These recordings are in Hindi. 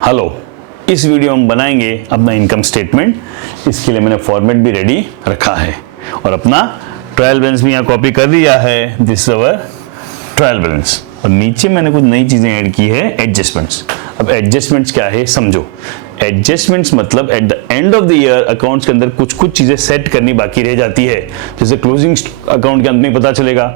हेलो, इस वीडियो में हम बनाएंगे अपना इनकम स्टेटमेंट। इसके लिए मैंने फॉर्मेट भी रेडी रखा है और अपना ट्रायल बैलेंस भी यहाँ कॉपी कर दिया है। This is our trial balance और नीचे मैंने कुछ नई चीजें ऐड की है, एडजस्टमेंट्स। अब एडजस्टमेंट्स क्या है समझो। एडजस्टमेंट्स मतलब at the end of the year accounts के अंदर कुछ कुछ चीजें सेट करनी बाकी रह जाती है। जैसे क्लोजिंग अकाउंट के अंत में पता चलेगा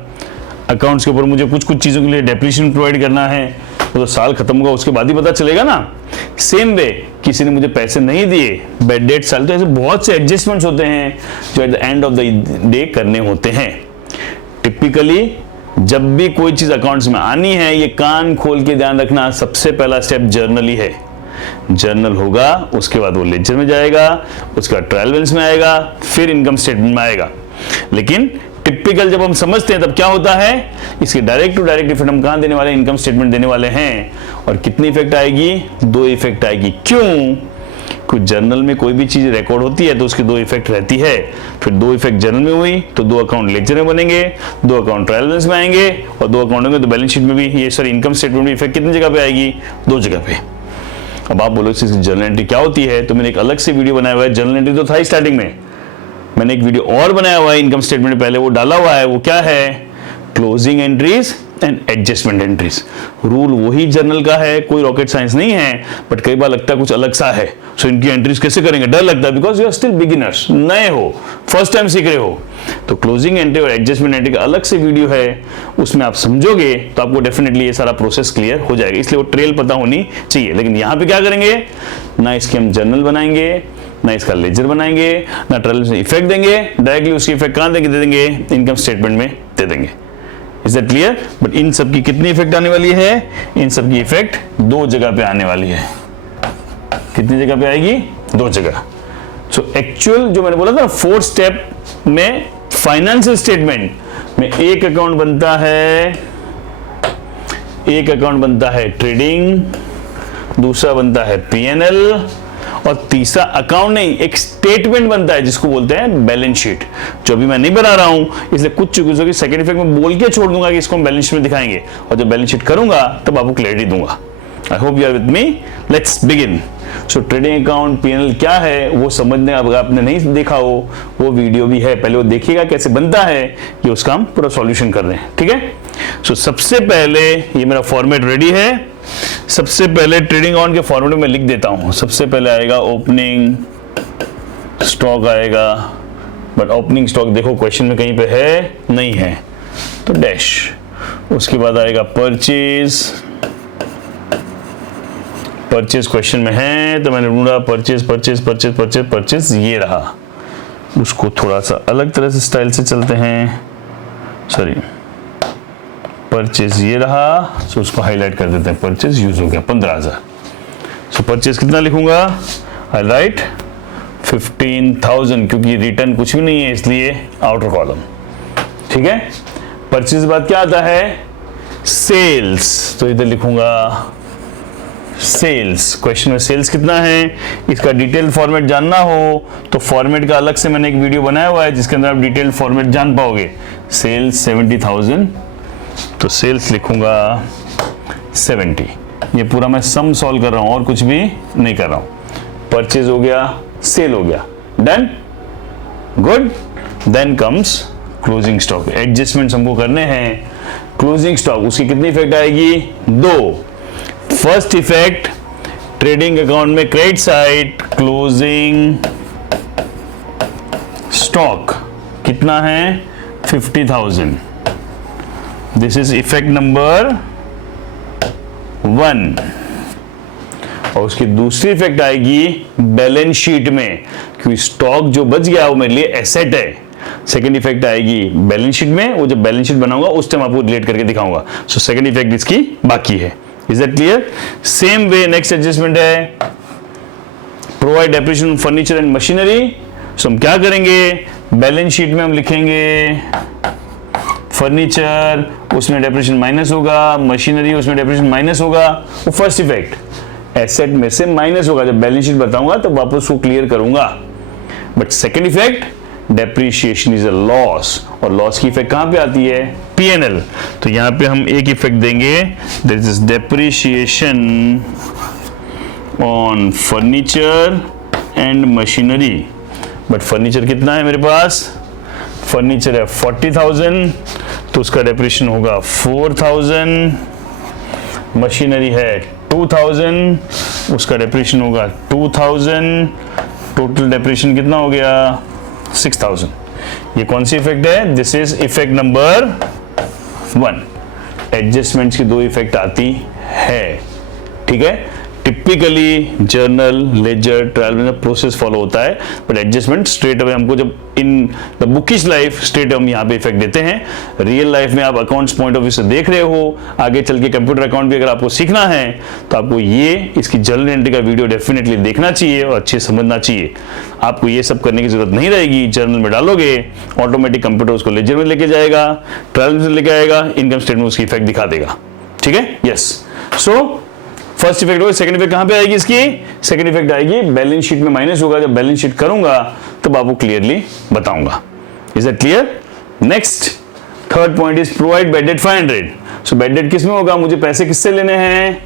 अकाउंट्स के ऊपर मुझे कुछ कुछ चीजों के लिए डेप्रिसिएशन प्रोवाइड करना है, वो तो साल खत्म होगा उसके बाद ही पता चलेगा ना। सेम वे किसी ने मुझे पैसे नहीं दिए, बैड डेट साल, तो ऐसे बहुत से एडजस्टमेंट्स होते हैं जो at the end of the day करने होते हैं। टिपिकली जब भी कोई चीज अकाउंट्स में आनी है, ये कान खोल के ध्यान रखना, सबसे पहला स्टेप जर्नल ही है। जर्नल होगा, उसके बाद वो लेजर में जाएगा, उसका ट्रायल बैलेंस में आएगा, फिर इनकम स्टेटमेंट में आएगा। लेकिन टिपिकल जब हम समझते हैं तब क्या होता है, इसके डायरेक्ट टू डायरेक्ट इफेक्ट हम कहां देने वाले हैं, इनकम स्टेटमेंट देने वाले हैं। और कितनी इफेक्ट आएगी, 2 इफेक्ट आएगी। क्यों? कुछ जर्नल में कोई भी चीज रिकॉर्ड होती है तो उसकी 2 इफेक्ट रहती है। फिर 2 इफेक्ट जर्नल में हुई तो 2 अकाउंट लेजर में बनेंगे, 2 अकाउंट ट्रायल बैलेंस में आएंगे और 2 अकाउंट होंगे तो बैलेंस शीट में भी, ये सॉरी इनकम स्टेटमेंट में इफेक्ट कितनी जगह पे आएगी, 2 जगह पे। अब आप बोलो इसकी जर्नल एंट्री क्या होती है, तो मैंने एक अलग से वीडियो बनाया हुआ है। जर्नल एंट्री तो था ही स्टार्टिंग में, मैंने एक वीडियो और बनाया हुआ है इनकम स्टेटमेंट पहले, वो डाला हुआ है। वो क्या है, closing entries and adjustment entries. Rule वही जर्नल का है, कोई रॉकेट साइंस नहीं है, बट कई बार लगता है कुछ अलग सा है। सो इनकी एंट्रीज कैसे करेंगे, डर लगता है, because you are still beginners, नए हो, फर्स्ट टाइम सीख रहे हो। तो क्लोजिंग एंट्री और एडजस्टमेंट एंट्री का अलग से वीडियो है, उसमें आप समझोगे तो आपको डेफिनेटली ये सारा प्रोसेस क्लियर हो जाएगा। इसलिए वो ट्रेल पता होनी चाहिए। लेकिन यहाँ पे क्या करेंगे, ना इसके हम जर्नल बनाएंगे, ना इसका लेजर बनाएंगे, ना ट्रायल में इफेक्ट देंगे, डायरेक्टली उसकी इफेक्ट कहां देंगे, दे देंगे इनकम स्टेटमेंट में दे देंगे। Is that clear? But in सब की कितनी इफेक्ट आने वाली है, इन सब की इफेक्ट 2 जगह पे आने वाली है। कितनी जगह पे आएगी, 2 जगह। सो एक्चुअल जो मैंने बोला था 4 स्टेप में फाइनेंशियल स्टेटमेंट में एक अकाउंट बनता है ट्रेडिंग, दूसरा बनता है पीएनएल और तीसरा अकाउंट नहीं, एक स्टेटमेंट बनता है जिसको बोलते हैं बैलेंस शीट। जो अभी मैं नहीं बना रहा हूं, इसलिए कुछ चीजों की सेकंड इफेक्ट में बोल के छोड़ दूंगा कि इसको हम बैलेंस शीट में दिखाएंगे, और जब बैलेंस शीट करूंगा तब आपको क्लैरिटी दूंगा। I hope you are with me. Let's begin. So trading account PNL क्या है वो समझने, अगर आपने नहीं देखा हो वो वीडियो भी है, पहले वो देखिएगा कैसे बनता है, ये उसका हम पूरा सॉल्यूशन कर रहे हैं। ठीक है। सो सबसे पहले ये मेरा फॉर्मेट रेडी है। सबसे पहले ट्रेडिंग अकाउंट के फॉर्मेट में लिख देता हूं। सबसे पहले आएगा ओपनिंग स्टॉक आएगा, बट ओपनिंग स्टॉक देखो क्वेश्चन में कहीं पे है नहीं है तो डैश। उसके बाद आएगा परचेज, परचेज क्वेश्चन में है तो मैंने ढूंढा purchase purchase purchase purchase purchase, ये रहा। उसको थोड़ा सा अलग तरह से स्टाइल से चलते हैं, सॉरी परचेज ये रहा, सो उसको हाईलाइट कर देते हैं। परचेज यूज हो गया 15,000। सो परचेज कितना लिखूंगा, आई राइट 15,000, क्योंकि रिटर्न कुछ भी नहीं है इसलिए आउटर कॉलम। ठीक है। परचेज बाद क्या आता है, सेल्स, तो इधर लिखूंगा सेल्स। क्वेश्चन में सेल्स कितना है, इसका डिटेल फॉर्मेट जानना हो तो फॉर्मेट का अलग से मैंने एक वीडियो बनाया हुआ है जिसके अंदर आप डिटेल फॉर्मेट जान पाओगे। सेल्स 70,000, तो सेल्स लिखूंगा 70। ये पूरा मैं सम सॉल्व कर रहा हूं और कुछ भी नहीं कर रहा हूं। परचेज हो गया, सेल हो गया, done, good. Then comes closing stock. Adjustments हमको करने हैं। क्लोजिंग स्टॉक उसकी कितनी इफेक्ट आएगी, 2। फर्स्ट इफेक्ट ट्रेडिंग अकाउंट में क्रेडिट साइड क्लोजिंग स्टॉक कितना है, 50,000। This is effect number 1। और उसकी दूसरी इफेक्ट आएगी बैलेंस शीट में, क्योंकि स्टॉक जो बच गया वो मेरे लिए एसेट है। सेकंड इफेक्ट आएगी बैलेंस शीट में, वो जब बैलेंस शीट बनाऊंगा उस टाइम आपको रिलेट करके दिखाऊंगा। सो सेकंड इफेक्ट इसकी बाकी है। Is that clear? Same way next adjustment है provide depreciation furniture and machinery. So हम क्या करेंगे, बैलेंस शीट में हम लिखेंगे फर्नीचर, उसमें डेप्रिसिएशन माइनस होगा, मशीनरी उसमें डेप्रिसिएशन माइनस होगा। वो फर्स्ट इफेक्ट एसेट में से माइनस होगा, जब बैलेंस शीट बताऊंगा तो वापस वो क्लियर करूंगा। But second effect depreciation is a loss, और लॉस की इफेक्ट कहां पे आती है, पीएनएल। तो यहां पे हम एक इफेक्ट देंगे, that is depreciation on furniture and machinery. But furniture कितना है मेरे पास, फर्नीचर है 40,000 तो उसका डेप्रिसिएशन होगा 4,000। मशीनरी है 2,000 उसका डेप्रिसिएशन होगा 2,000। टोटल डेप्रिसिएशन कितना हो गया 6,000। ये कौन सी इफेक्ट है, this is effect number 1। Adjustments की 2 इफेक्ट आती है, ठीक है। टिपिकली जर्नल, लेजर, ट्रायल में प्रोसेस फॉलो होता है, बट एडजस्टमेंट स्ट्रेट अवे हमको जब in the bookish life straight हम यहाँ पे इफेक्ट देते हैं। रियल लाइफ में आप अकाउंट्स पॉइंट ऑफ व्यू से देख रहे हो, आगे चल के कंप्यूटर अकाउंट भी अगर आपको सीखना है तो आपको ये इसकी जर्नल एंट्री का वीडियो डेफिनेटली देखना चाहिए और अच्छे समझना चाहिए। आपको ये सब करने की जरूरत नहीं रहेगी, जर्नल में डालोगे ऑटोमेटिक कंप्यूटर उसको लेजर में लेके जाएगा, ट्रायल में लेके आएगा, इनकम स्टेटमेंट में उसकी इफेक्ट दिखा देगा, ठीक है। यस, सो फर्स्ट इफेक्ट होगा, सेकंड इफेक्ट कहां पे आएगी इसकी, सेकंड इफेक्ट आएगी बैलेंस शीट में माइनस होगा। जब बैलेंस शीट करूंगा तब आपको क्लियरली बताऊंगा। Is that clear? Next third point is provide bad debt 500। So bad debt किस में होगा, मुझे पैसे किससे लेने हैं,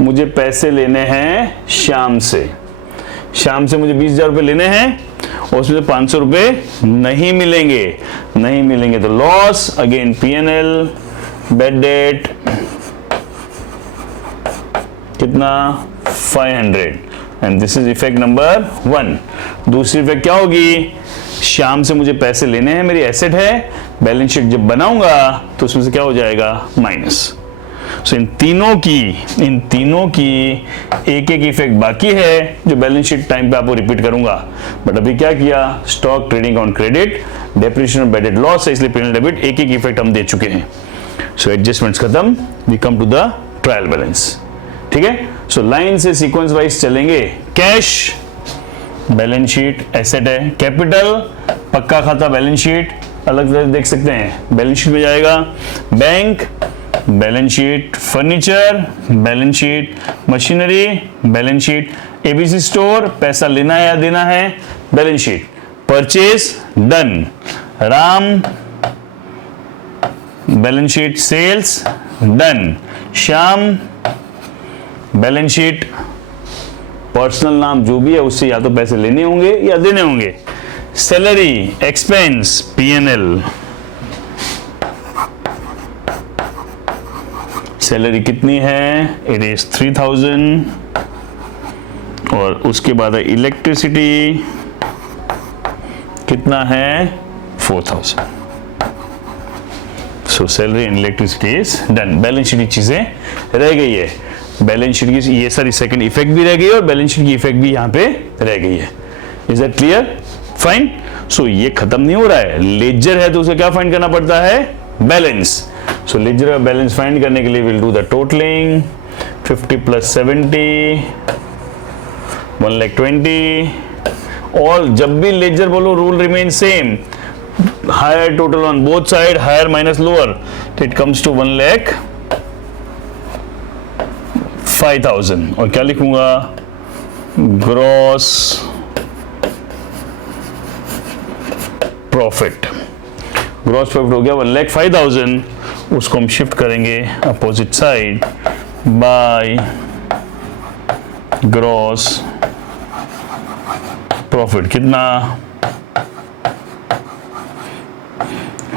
मुझे पैसे लेने हैं श्याम से। श्याम से मुझे 20,000 रुपए लेने हैं और उसमें से 500 रुपए नहीं मिलेंगे, नहीं मिलेंगे तो loss. Again P&L, bad debt कितना 500 and this is effect number 1। दूसरी इफेक्ट क्या होगी, शाम से मुझे पैसे लेने हैं, मेरी एसेट है, बैलेंस शीट जब बनाऊंगा तो उसमें से क्या हो जाएगा माइनस। सो इन तीनों की एक एक इफेक्ट बाकी है जो बैलेंस शीट टाइम पे आपको रिपीट करूंगा। बट अभी क्या किया, stock trading account credit, depreciation bad debt loss है, इसलिए P&L डेबिट एक एक इफेक्ट हम दे चुके हैं। सो एडजस्टमेंट्स खत्म, we come to the trial balance, ठीक है। सो लाइन से सीक्वेंस वाइज चलेंगे। कैश बैलेंस शीट एसेट है, कैपिटल पक्का खाता बैलेंस शीट अलग तरह देख सकते हैं, बैलेंस शीट में जाएगा। Bank balance sheet, furniture balance sheet, machinery balance sheet, ABC store पैसा लेना है या देना है balance sheet, purchase done, Ram balance sheet, sales done, Shyam balance sheet, personal नाम जो भी है उससे या तो पैसे लेने होंगे या देने होंगे, सैलरी एक्सपेंस P&L, सैलरी कितनी है, इट इज 3,000 और उसके बाद इलेक्ट्रिसिटी कितना है 4,000। सो salary and electricity is done. Balance sheet की चीजें रह गई है, बैलेंस शीट की ये सारी सेकंड इफेक्ट भी रह गई है और बैलेंस शीट की इफेक्ट भी यहां पे रह गई है। Is that clear? फाइन। सो ये खत्म नहीं हो रहा है, लेजर है तो उसे क्या फाइंड करना पड़ता है, बैलेंस। सो लेजर का बैलेंस फाइंड करने के लिए विल डू द टोटलिंग, 50 + 70 1,20,000। और जब भी लेजर बोलो rule remain same, higher total on both side, higher minus lower, it comes to 1,05,000। और क्या लिखूंगा, ग्रॉस प्रॉफिट। ग्रॉस प्रॉफिट हो गया 1,05,000, उसको हम शिफ्ट करेंगे opposite side by gross profit कितना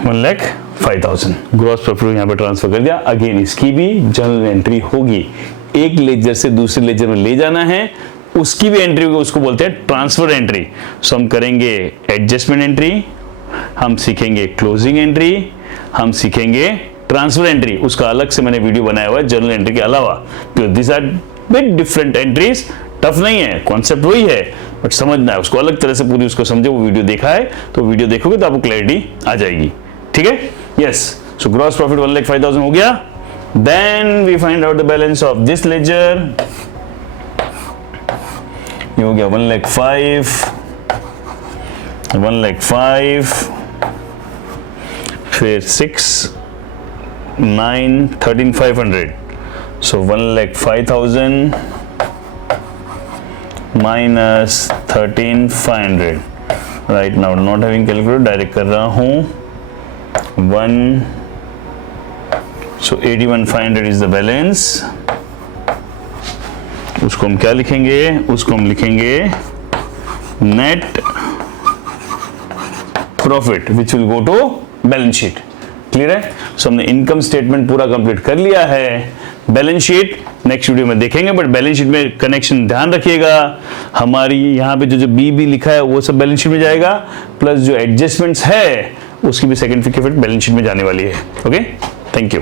1,05,000। ग्रॉस प्रॉफिट यहाँ पे ट्रांसफर कर दिया। अगेन इसकी भी जर्नल एंट्री होगी, एक लेजर से दूसरे लेजर में ले जाना है, उसकी भी एंट्री होगी, उसको बोलते हैं ट्रांसफर एंट्री। सो हम करेंगे एडजस्टमेंट एंट्री, हम सीखेंगे क्लोजिंग एंट्री, हम सीखेंगे ट्रांसफर एंट्री। उसका अलग से मैंने वीडियो बनाया हुआ है जर्नल एंट्री के अलावा, तो this are big different entries. Tough नहीं है, कॉन्सेप्ट वही है, बट समझना है उसको अलग तरह से, पूरी उसको समझे। वो वीडियो देखा है तो वीडियो देखोगे तो आपको क्लैरिटी आ जाएगी, ठीक है। यस, सो ग्रॉस प्रॉफिट 1,05,000 हो गया। Then we find out the balance of this ledger, ये हो गया 1,05,000, फिर 6, 9, 13,500। So 1,05,000 minus 13,500। Right now not having calculator, direct कर रहा हूं 1। So 81,500 is the balance. उसको हम क्या लिखेंगे, उसको हम लिखेंगे net profit which will go to balance sheet. Clear है? सो हमने इनकम स्टेटमेंट पूरा कंप्लीट कर लिया है। बैलेंस शीट नेक्स्ट वीडियो में देखेंगे, बट बैलेंस शीट में कनेक्शन ध्यान रखिएगा, हमारी यहाँ पे जो बी लिखा है वो सब बैलेंस शीट में जाएगा, प्लस जो एडजस्टमेंट्स है उसकी भी सेकंड फिगर बैलेंस शीट में जाने वाली है। Okay, thank you.